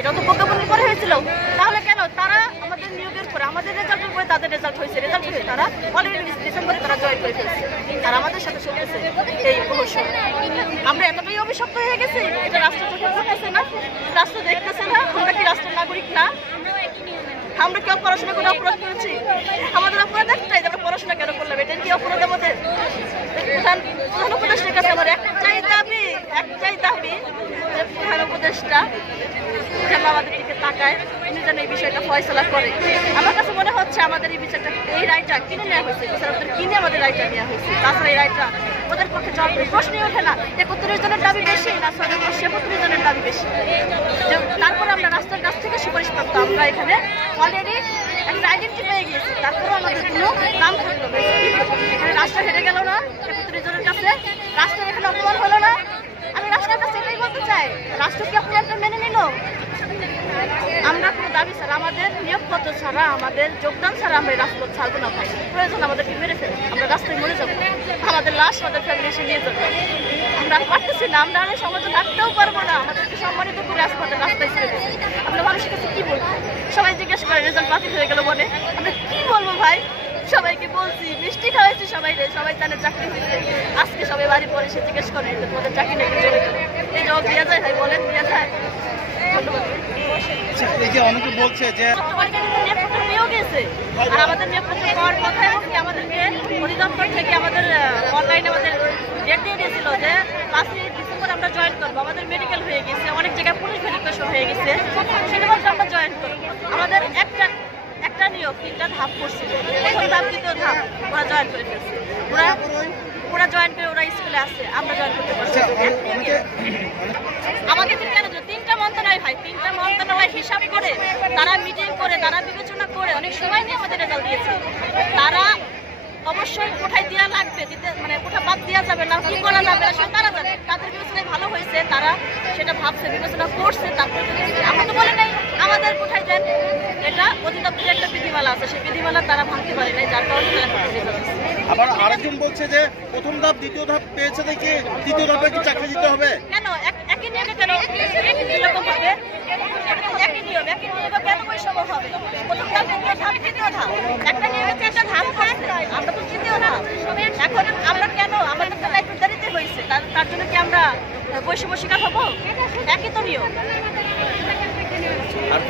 সেটাও তো প্রজ্ঞাপনের পরে হয়েছিল। তাহলে কেন তারা আমাদের নিয়োগের পরে আমাদের রেজাল্টের পরে তাদের রেজাল্ট হয়েছে, রেজাল্ট হয়ে তারা অলরেডি ডিসেম্বরে তারা জয়েন করে ফেলছে, আর আমাদের সাথে চলতেছে এই প্রহসন। আমরা এতটাই অভিশপ্ত হয়ে গেছি, এটা রাষ্ট্র চোখে পড়তেছে না, রাষ্ট্র দেখতেছে না। আমরা কি রাষ্ট্রের নাগরিক না? আমরা কেউ পড়াশোনা করে অপরাধ করেছি? আমাদের অপরাধ একটাই, আমরা পড়াশোনা কেন করলাম? এটার কি অপরাধ আমাদের? প্রধান উপদেষ্টার কাছে আমার একটাই দাবি যে প্রধান উপদেষ্টা যেন আমাদের দিকে তাকায়, উনি যেন এই বিষয়টা ফয়সলা করে। আমার কাছে মনে হচ্ছে আমাদের এই বিচারটা, এই রায়টা কিনে নেওয়া হয়েছে, বিচারকদের কিনে আমাদের রায়টা নেওয়া হয়েছে। তাছাড়া এই রায়টা ওদের পক্ষে জবাব প্রশ্নই ওঠে না। 31 জনের দাবি বেশি না 37 জনের দাবি বেশি? তারপরে আমরা রাস্তার কাছ থেকে সুপারিশ করতো, আমরা এখানে অলরেডি একটা আইডেন্টি পেয়ে গিয়েছি, তারপরেও আমাদের কোনো নাম থাকলো না। এখানে রাস্তা হেরে গেল না 31 জনের কাছে, রাস্তার এখানে অপমান হলো না। আমি রাষ্ট্রের কাছে এটাই বলতে চাই, রাষ্ট্র কি অপমানটা মেনে নিল? আমরা কোনো দাবি ছাড়া, আমাদের নিয়োগপত্র ছাড়া, আমাদের যোগদান ছাড়া আমরা রাজপথ ছাড়বো না ভাই। প্রয়োজন আমাদেরকে মেরে ফেলে, আমরা রাস্তায় মরে যাবো, আমাদের লাশ আমাদের ফ্যামিলি এসে নিয়ে যাবে। আমরা পারতেছি না, আমরা আর সমাজে থাকতেও পারবো না, আমাদেরকে সম্মানিত করে আসপাতে রাস্তায় ছেড়ে দিচ্ছি। আমরা মানুষের কাছে কি বলবো? সবাই জিজ্ঞেস করে রেজাল্ট বাতিল হয়ে গেল বলে, আমরা কি বলবো ভাই? সবাইকে বলছি, মিষ্টি খাওয়াইছি সবাইরে, সবাই তাদের চাকরি হয়েছে। আজকে সবাই বাড়ি পরে সে জিজ্ঞেস করে তোমাদের চাকরি নাকি চলে গেল, এই জবাব দেওয়া যায় ভাই? বলেন দেওয়া যায়? ধন্যবাদ। এই যে অনেকে বলছে যে নিয়োগপত্র নিয়েও গেছে, আর আমাদের নিয়োগপত্র পাওয়ার কথা, এবং কি আমাদেরকে অধিদপ্তর থেকে আমাদের অনলাইনে আমাদের ডেট দিয়ে দিয়েছিল যে 5ই ডিসেম্বর আমরা জয়েন করবো। আমাদের মেডিকেল হয়ে গেছে, অনেক জায়গায় পুলিশ ভেরিফিকেশন হয়ে গেছে, সেটা বলতে আমরা জয়েন করবো। আমাদের একটা নিয়োগ 3টা ধাপ করছিল, প্রথম ধাপ, দ্বিতীয় ধাপ ওরা জয়েন করে ফেলছে। ওরা জয়েন করে ওরা স্কুলে আসছে, আমরা জয়েন করতে পারছি। আমাদের কেন 3টা মন্ত্রণালয় ভাই, 3টা মন্ত্রণালয় হিসাব করে, তারা মিটিং করে, তারা বিবেচনা করে অনেক সময় নিয়ে আমাদের রেজাল্ট দিয়েছে। তারা অবশ্যই কোথায় দেওয়া লাগবে, মানে কোথায় বাদ দেওয়া যাবে না, কি করা যাবে না, সেটা তারা জানে। তাদের বিবেচনায় ভালো হয়েছে, তারা সেটা ভাবছে, বিবেচনা করছে, তারপরে আমরা তো বলে নাই আমাদের কোথায় দেন। এটা অধিদপ্তরের একটা বিধিমালা আছে, সেই বিধিমালা তারা ভাঙতে পারে নাই, যার কারণে আবার আরেকজন বলছে যে প্রথম ধাপ দ্বিতীয় ধাপ পেয়েছে দেখে তৃতীয় ধাপে কি চাকরি দিতে হবে? কেন একই নিয়মে কেন এরকম হবে? একই নিয়ম, একই নিয়মে কেন বৈষম্য হবে? প্রথম ধাপ, দ্বিতীয় ধাপ, তৃতীয় ধাপ, একটা নিয়মে একটা ধাপ করছে, আমরা তো তৃতীয় ধাপ। এখন আমরা কেন, আমাদের তো একটু দেরিতে হয়েছে, তার জন্য কি আমরা বৈষম্য শিকার হবো? একই তো নিয়ম। আর